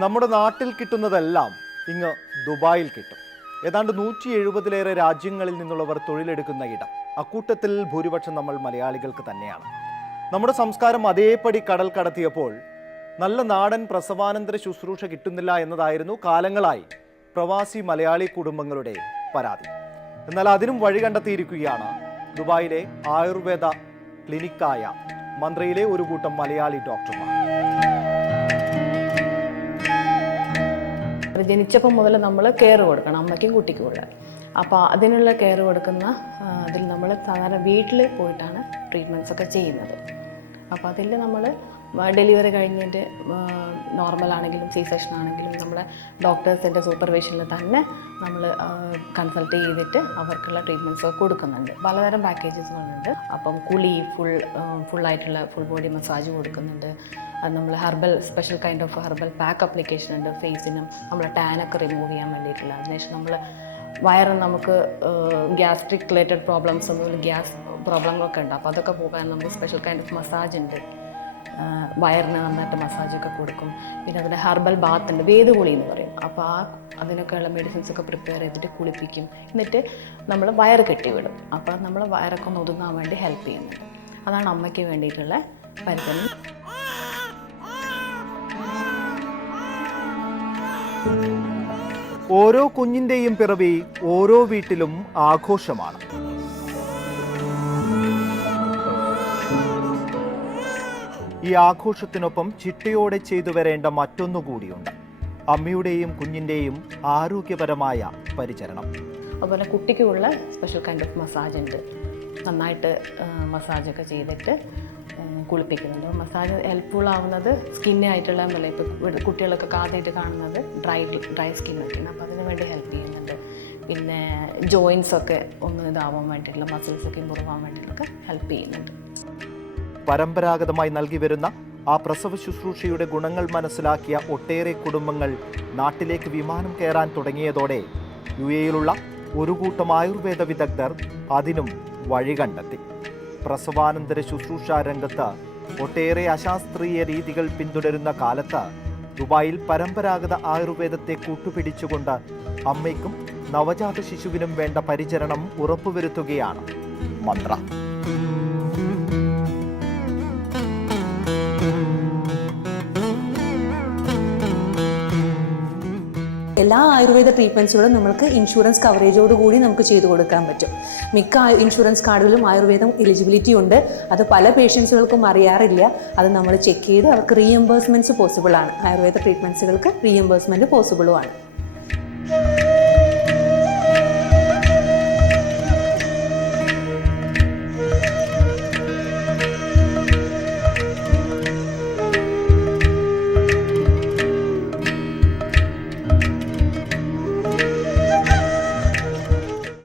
നമ്മുടെ നാട്ടിൽ കിട്ടുന്നതെല്ലാം ഇങ്ങ് ദുബായിൽ കിട്ടും. ഏതാണ്ട് 170-ലേറെ രാജ്യങ്ങളിൽ നിന്നുള്ളവർ തൊഴിലെടുക്കുന്ന ഇടം. അക്കൂട്ടത്തിൽ ഭൂരിപക്ഷം നമ്മൾ മലയാളികൾക്ക് തന്നെയാണ്. നമ്മുടെ സംസ്കാരം അതേപടി കടൽ കടത്തിയപ്പോൾ നല്ല നാടൻ പ്രസവാനന്തര ശുശ്രൂഷ കിട്ടുന്നില്ല എന്നതായിരുന്നു കാലങ്ങളായി പ്രവാസി മലയാളി കുടുംബങ്ങളുടെ പരാതി. എന്നാൽ അതിനും വഴി കണ്ടെത്തിയിരിക്കുകയാണ് ദുബായിലെ ആയുർവേദ ക്ലിനിക്കായ മന്ത്രിയിലെ ഒരു കൂട്ടം മലയാളി ഡോക്ടർമാർ. ജനിച്ചപ്പോൾ മുതൽ നമ്മൾ കെയർ കൊടുക്കണം, അമ്മയ്ക്കും കുട്ടിക്കും കൂടെ. അപ്പോൾ അതിനുള്ള കെയർ കൊടുക്കുന്ന അതിൽ നമ്മൾ സാധാരണ വീട്ടിൽ പോയിട്ടാണ് ട്രീറ്റ്മെൻറ്റ്സ് ഒക്കെ ചെയ്യുന്നത്. അപ്പോൾ അതിൽ നമ്മൾ ഡെലിവറി കഴിഞ്ഞിട്ട് നോർമലാണെങ്കിലും സി സെക്ഷൻ ആണെങ്കിലും നമ്മളെ ഡോക്ടേഴ്സിൻ്റെ സൂപ്പർവിഷനിൽ തന്നെ നമ്മൾ കൺസൾട്ട് ചെയ്തിട്ട് അവർക്കുള്ള ട്രീറ്റ്മെൻറ്റ്സ് ഒക്കെ കൊടുക്കുന്നുണ്ട്. പലതരം പാക്കേജസുകളുണ്ട്. അപ്പം കുളി ഫുള്ളായിട്ടുള്ള ഫുൾ ബോഡി മസാജ് കൊടുക്കുന്നുണ്ട്. അത് നമ്മൾ special kind of herbal pack application ഉണ്ട് ഫേസിനും. നമ്മളെ ടാനൊക്കെ റിമൂവ് ചെയ്യാൻ വേണ്ടിയിട്ടുള്ള. അതിനുശേഷം നമ്മൾ വയറിന് നമുക്ക് ഗ്യാസ്ട്രിക് റിലേറ്റഡ് പ്രോബ്ലംസ് ഒന്നും ഗ്യാസ് പ്രോബ്ലങ്ങളൊക്കെ ഉണ്ട്. അപ്പോൾ അതൊക്കെ പോകാൻ നമുക്ക് സ്പെഷ്യൽ കൈൻഡ് ഓഫ് മസാജ് ഉണ്ട്. വയറിന് നന്നായിട്ട് മസാജൊക്കെ കൊടുക്കും. പിന്നെ അതിൻ്റെ ഹെർബൽ ബാത്ത് ഉണ്ട്, വേദകുളി എന്ന് പറയും. അപ്പോൾ അതിനൊക്കെയുള്ള മെഡിസിൻസ് ഒക്കെ പ്രിപ്പയർ ചെയ്തിട്ട് കുളിപ്പിക്കും. എന്നിട്ട് നമ്മൾ വയറ് കെട്ടിവിടും. അപ്പോൾ നമ്മൾ വയറൊക്കെ ഒന്ന് ഒതുങ്ങാൻ വേണ്ടി ഹെൽപ്പ് ചെയ്യുന്നുണ്ട്. അതാണ് അമ്മയ്ക്ക് വേണ്ടിയിട്ടുള്ള പരിചരണം. ഓരോ കുഞ്ഞിൻ്റെയും പിറവി ഓരോ വീട്ടിലും ആഘോഷമാണ്. ഈ ആഘോഷത്തിനൊപ്പം ചിട്ടയോടെ ചെയ്തു വരേണ്ട മറ്റൊന്നുകൂടിയുണ്ട്: അമ്മയുടെയും കുഞ്ഞിൻ്റെയും ആരോഗ്യപരമായ പരിചരണം. അതുപോലെ കുട്ടിക്കുള്ള സ്പെഷ്യൽ കൈൻഡ് ഓഫ് മസാജ് ഉണ്ട്. നന്നായിട്ട് മസാജൊക്കെ ചെയ്തിട്ട് കുളിപ്പിക്കുന്നുണ്ട്. മസാജ് ഹെൽപ്ഫുൾ ആവുന്നത് സ്കിന്നായിട്ടുള്ള ഇപ്പോൾ കുട്ടികളൊക്കെ ആദ്യമായിട്ട് കാണുന്നത് ഡ്രൈ സ്കിന്നൊക്കെയാണ്. അപ്പോൾ അതിന് വേണ്ടി ഹെൽപ്പ് ചെയ്യുന്നുണ്ട്. പിന്നെ ജോയിൻസൊക്കെ ഒന്ന് ഇതാവാൻ വേണ്ടിയിട്ടുള്ള മസിൽസൊക്കെ ഇമ്പ്രൂവ് ആവാൻ വേണ്ടിയിട്ടൊക്കെ ഹെൽപ്പ് ചെയ്യുന്നുണ്ട്. പരമ്പരാഗതമായി നൽകി വരുന്ന ആ പ്രസവ ശുശ്രൂഷയുടെ ഗുണങ്ങൾ മനസ്സിലാക്കിയ ഒട്ടേറെ കുടുംബങ്ങൾ നാട്ടിലേക്ക് വിമാനം കയറാൻ തുടങ്ങിയതോടെ UAE-യിലുള്ള ഒരു കൂട്ടം ആയുർവേദ വിദഗ്ധർ അതിനും വഴി കണ്ടെത്തി. പ്രസവാനന്തര ശുശ്രൂഷ രംഗത്ത് ഒട്ടേറെ അശാസ്ത്രീയ രീതികൾ പിന്തുടരുന്ന കാലത്ത് ദുബായിൽ പരമ്പരാഗത ആയുർവേദത്തെ കൂട്ടുപിടിച്ചുകൊണ്ട് അമ്മയ്ക്കും നവജാത ശിശുവിനും വേണ്ട പരിചരണം ഉറപ്പുവരുത്തുകയാണ് മന്ത്ര. എല്ലാ ആയുർവേദ ട്രീറ്റ്മെൻറ്റ്സുകളും നമുക്ക് ഇൻഷുറൻസ് കവറേജോടുകൂടി നമുക്ക് ചെയ്തു കൊടുക്കാൻ പറ്റും. മിക്ക ഇൻഷുറൻസ് കാർഡുകളിലും ആയുർവേദം എലിജിബിലിറ്റി ഉണ്ട്. അത് പല പേഷ്യൻസുകൾക്കും അറിയാറില്ല. അത് നമ്മൾ ചെക്ക് ചെയ്ത് അവർക്ക് റീഎംബേഴ്സ്മെൻറ്റ്സ് പോസിബിളാണ്. ആയുർവേദ ട്രീറ്റ്മെൻറ്റ്സുകൾക്ക് റീഎംബേഴ്സ്മെൻറ്റ് പോസിബിളുമാണ്.